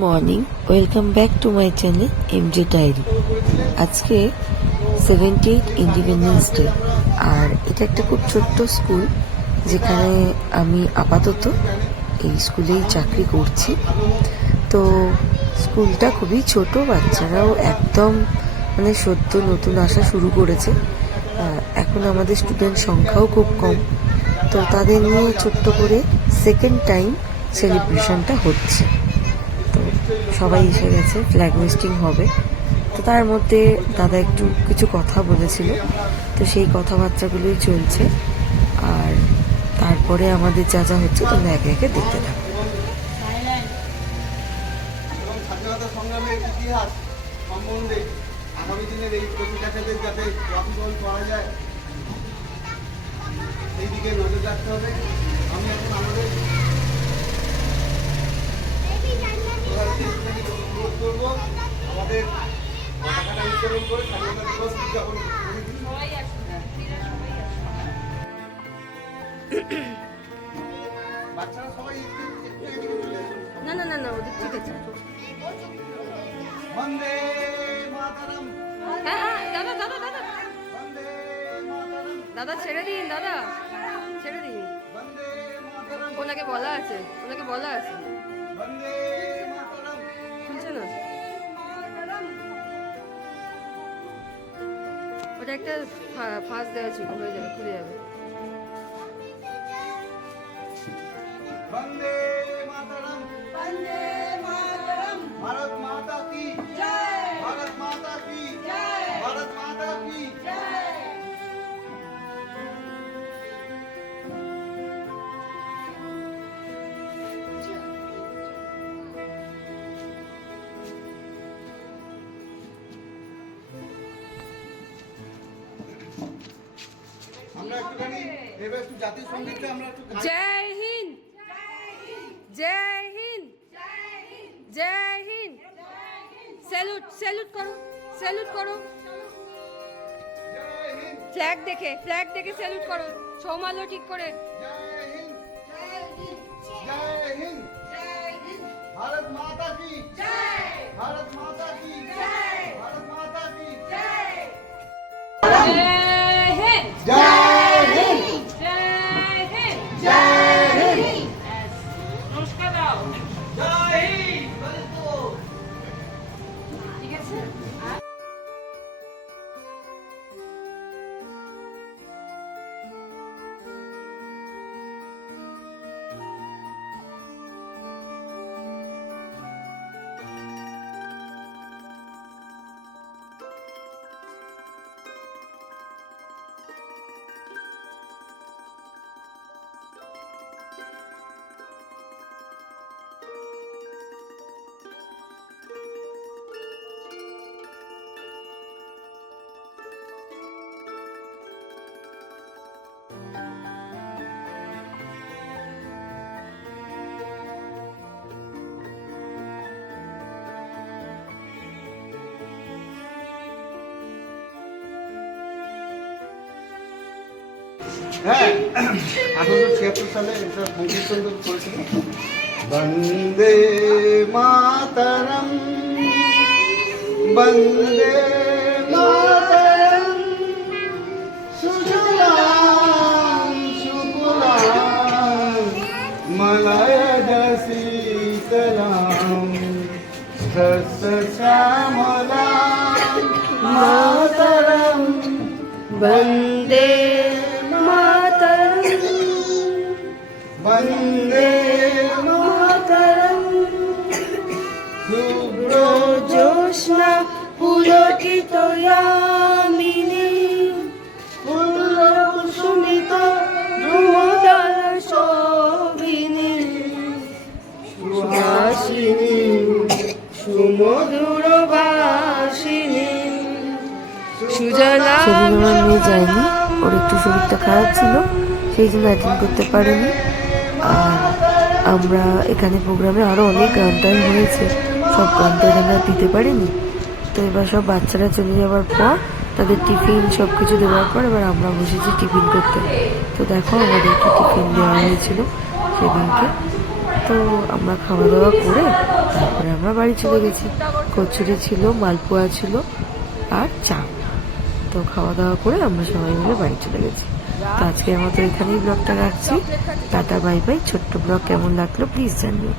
Morning, welcome back to my channel MJ diary. আজকে 78 independence day, আর এটা একটা খুব ছোট্ট স্কুল যেখানে আমি আপাতত এই স্কুলেই চাকরি করছি। তো স্কুলটা খুবই ছোট, বাচ্চারাও একদম সদ্য নতুন আসা শুরু করেছে। এখন আমাদের স্টুডেন্ট সংখ্যাও খুব কম, তো তাদের নিয়ে ছোট্ট করে সেকেন্ড টাইম সেলিব্রেশনটা হচ্ছে। তো সবাই এসে গেছে, ফ্ল্যাগ হোয়েস্টিং হবে। তো তার মধ্যে দাদা একটু কিছু কথা বলেছিল, তো সেই কথাবার্তাগুলোই চলছে। আর তারপরে আমাদের যা যা হচ্ছে তোমরা একে একে দেখতে থাকো। স্বাধীনতা সংগ্রামের ইতিহাস সম্বন্ধে আগামী দিনের এই প্রতিষ্ঠাতাদের যাতে ওয়াকিবহল করা যায় সেই দিকে নজর রাখতে হবে। আমি এখন আমাদের অনুরোধ করবো আমাদের পতাকাটা উত্তোলন করে স্বাধীনতা দিবস উদযাপন করে দিন। বাচ্চারা সবাই না না না না, ওদের ঠিক আছে। বন্দে মাতরম, হ্যাঁ হ্যাঁ, দাদা দাদা দাদা বন্দে মাতরম, দাদা ছেড়ে দিন, দাদা ছেড়ে দিন। বন্দে মাতরম, ওনাকে বলা আছে, বন্দে মাতরম। শুনছে না? ওটা একটা ফাঁস দেওয়া ছিল, হয়ে যাবে, খুলে যাবে। বন্দে মাতরম, বন্দে মাতরম। ভারত মাতা কি জয়, ভারত মাতা কি জয়, ভারত মাতা কি জয়। আমরা একটুখানি এবার একটু জাতীয় সঙ্গীতটা আমরা একটু গাই। জয় হিন্দ, জয় হিন্দ, জয় হিন্দ। স্যালুট স্যালুট করো, স্যালুট করো। জয় হিন্দ, ফ্ল্যাগ দেখে স্যালুট করো। সৌমাল্য ঠিক করে। জয় হিন্দ, জয় হিন্দ, জয় হিন্দ, জয় হিন্দ। ভারত মাতা কি জয়, ভারত মাতা কি জয়, ভারত মাতা কি জয়। জয় হিন্দ, জয় হিন্দ, জয় হিন্দ। জয় হিন্দ, নমস্কার দাও। জয় হিন্দ। ঠিক আছে। হ্যাঁ, 1876 সালে এটা বঙ্কিমচন্দ্র করেছিল। বন্দে মাতরম, বন্দে মাতরম, সুজলাং সুফলাং মলয়জ শীতলাং শস্য শ্যামলাং মাতরম, বন্দে মাতরম, বন্দে মাতরম। শুভ্র জ্যোৎস্না পুলকিত ইয়ামিনী, কুসুমিত ভ্রমদল শোভিনী, সুহাসিনী সুমধুর ভাষিনী, সুজলা। সেদিন আমার মেয়ে যায়নি, ওর একটু শরীরটা খারাপ ছিল, সেই জন্য অ্যাটেন্ড করতে পারেনি। আর আমরা এখানে প্রোগ্রামে আরও অনেক গান টান হয়েছে, সব গান টান আমরা দিতে পারিনি। তো এবার সব বাচ্চারা চলে যাওয়ার পর তাদের টিফিন সব কিছু দেওয়ার পর এবার আমরা বসেছি টিফিন করতে। তো দেখো আমাদেরকে টিফিন দেওয়া হয়েছিল সেদিনকে। তো আমরা খাওয়া দাওয়া করে তারপরে আমরা বাড়ি চলে গেছি। কচুরি ছিল, মালপোয়া ছিল আর চা। তো খাওয়া দাওয়া করে আমরা সবাই মিলে বাড়ি চলে গেছি। তো আজকের মতো এখানেই ব্লগটা রাখছি। Tata bye bye. ছোট্ট ব্লগ কেমন লাগলো প্লিজ জানিও।